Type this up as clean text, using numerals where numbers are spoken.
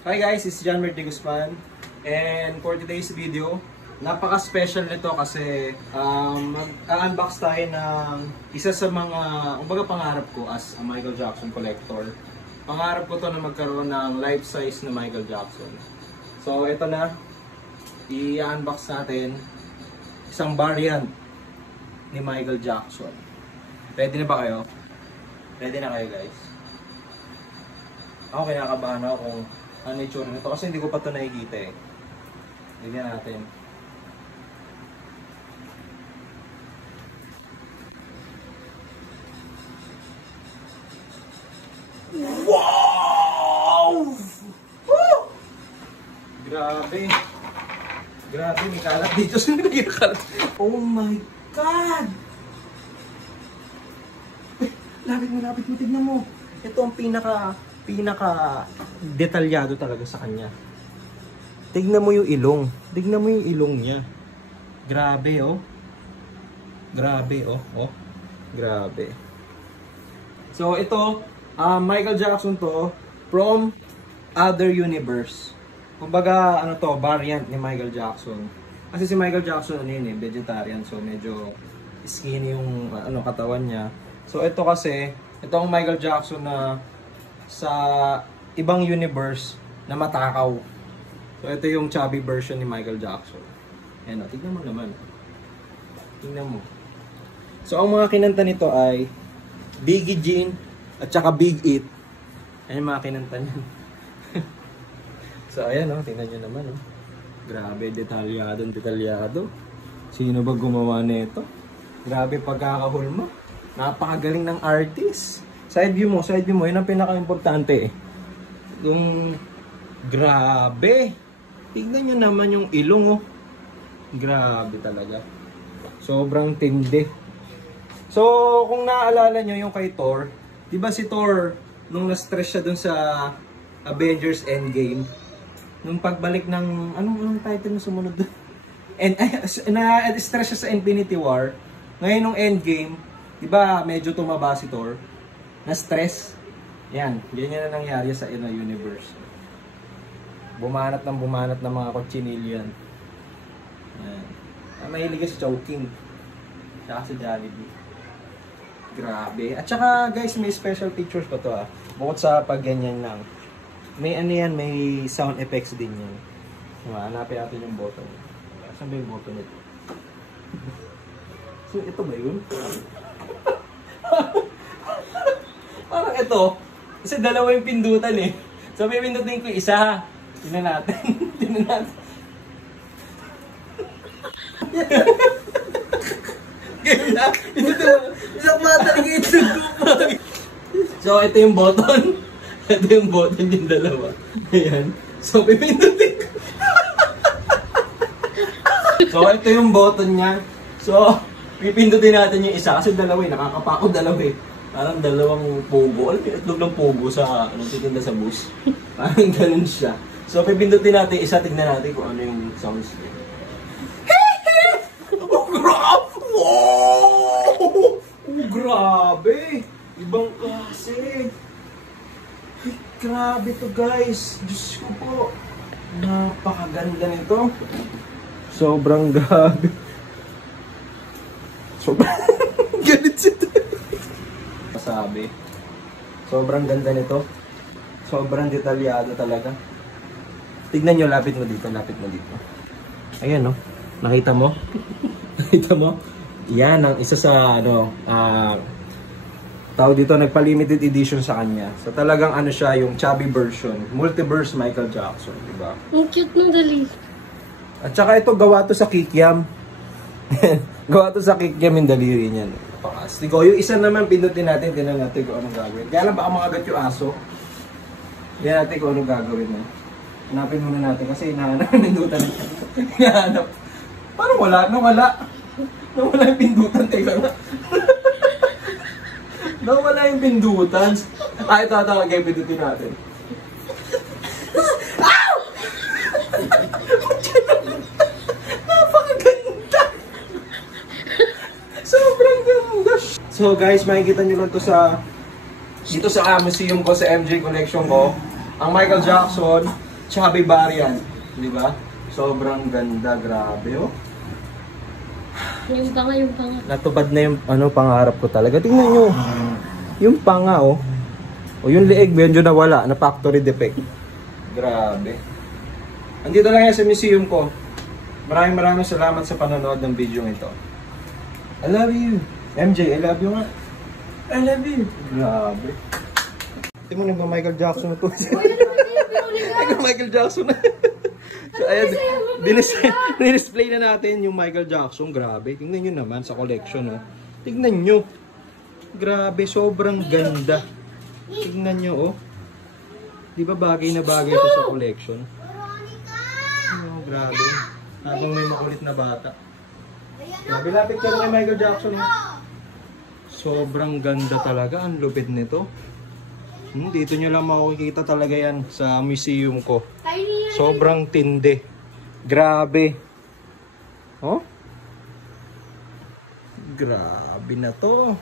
Hi guys, it's John Merty Guzman. And for today's video, napaka-special nito kasi mag-unbox tayo ng isa sa mga kumbaga pangarap ko as a Michael Jackson collector. Pangarap ko to na magkaroon ng life-size na Michael Jackson. So ito na, i-unbox natin isang variant ni Michael Jackson. Ready na ba kayo? Ready na kayo guys? Ako kinakabahan ako kung ano yung itsura nito kasi hindi ko pa ito nakikita eh. Tignan natin. Wow! Woo! Grabe. Grabe, may kalat dito. Sino na yung kalat? Oh my God! Lapit mo, tignan mo. Ito ang pinaka detalyado talaga sa kanya. Tignan mo yung ilong. Tignan mo yung ilong niya. Grabe oh. Grabe oh. Oh. Grabe. So ito, Michael Jackson to from other universe. Kumbaga ano to, variant ni Michael Jackson. Kasi si Michael Jackson ano yun eh, vegetarian, so medyo skinny yung katawan niya. So ito kasi, ito ang Michael Jackson na sa ibang universe na matakaw. So ito yung chubby version ni Michael Jackson. Ayan o, tignan mo naman. Tignan mo. So ang mga kinanta nito ay Biggie Jean at saka Big It. Ayan yung mga kinanta niyan. So ayan o, tignan nyo naman o. Grabe, detalyado. Sino ba gumawa nito? Grabe pagkakahulma. Napakagaling ng artist. Side view mo, yun ang pinaka-importante eh. Yung grabe. Tignan nyo naman yung ilong oh. Grabe talaga. Sobrang tindi. So, kung naaalala nyo yung kay Thor, di ba si Thor, nung na-stress siya dun sa Avengers Endgame, nung pagbalik ng, anong title na sumunod doon? Na-stress siya sa Infinity War, ngayon nung Endgame, di ba medyo tumaba si Thor? Na-stress. Yan. Ganyan na nangyari sa universe. Bumanat ng mga kotsinilyo yan. Yan. Mahilig sa choking. Tsaka sa Jollibee. Grabe. At saka guys, may special features pa to ah. Bukod sa pagganyan lang. May ano yan, may sound effects din yan. Hanapin natin yung button. Saan ba yung button nito? So, ito ba yun? Parang ito, kasi dalawa yung pindutan eh. So may pindutin ko isa. Tingnan natin. Ganyan na. Isang mata ng itlog. So ito yung button. Ito yung button yung dalawa. Ayan. So pipindutin ko. So ito yung button niya. So pipindutin natin yung isa kasi dalawa eh. Nakakapako dalawa eh. Parang dalawang pugo. Alam mo yung itlog ng pugo sa titinda sa bus? Parang ganun siya. So, pipindutin natin isa, tignan natin kung ano yung sounds niya. Oh, grabe! Wow! Oh, grabe! Ibang klase. Ay, grabe to guys. Diyos ko po. Napakaganda nito. Sobrang grabe. Sobrang galit siya. Sabi. Sobrang ganda nito. Sobrang detalyado talaga. Tignan nyo, lapit mo dito. Ayan no. Nakita mo? Nakita mo? Yan ang isa sa tawag dito, nagpa-limited edition sa kanya. So talagang ano siya, yung chubby version. Multiverse Michael Jackson, diba? Ang cute ng dali. At saka ito, gawa to sa kikiam. Gawa to sa kikiam yung daliri niyan. Pakas. Yung isa naman, pindutin natin, tinan natin kung anong gagawin. Kaya lang baka makagat yung aso. Tignan natin kung anong gagawin mo. Hanapin muna natin kasi hinahanap ang pindutan. Hinahanap. Parang wala. Nawala yung pindutan. Teka nga. Nawala yung pindutan. Ito. Kaya pindutin natin. Napakaganda. Sobrang ganda. So guys, makikita nyo lang to dito sa museum ko, sa MJ collection ko. Ang Michael Jackson chubby variant. Di ba? Sobrang ganda. Grabe, oh. Yung panga, yung panga. Natubad na yung pangarap ko talaga. Tingnan nyo. Yung panga, oh. O yung leeg, medyo nawala. Na factory defect. Grabe. Andito lang yan sa museum ko. Maraming salamat sa panonood ng video ito. I love you. MJ, I love you nga. I love you. Grabe. Ito mo nagma Michael Jackson na to. Michael Jackson na. So, ayan, dinisplay na natin yung Michael Jackson. Grabe. Tingnan nyo naman sa collection. Oh. Tingnan nyo. Grabe. Sobrang ganda. Tingnan nyo. Oh. Di ba bagay na bagay ito sa collection? Oh, grabe. Habang may makulit na bata. Grabe. Lapit ka lang kay Michael Jackson. Oh. Sobrang ganda talaga. Ang lupit nito. Dito nyo lang makikita talaga yan sa museum ko. Sobrang tindi. Grabe. Oh? Grabe na to.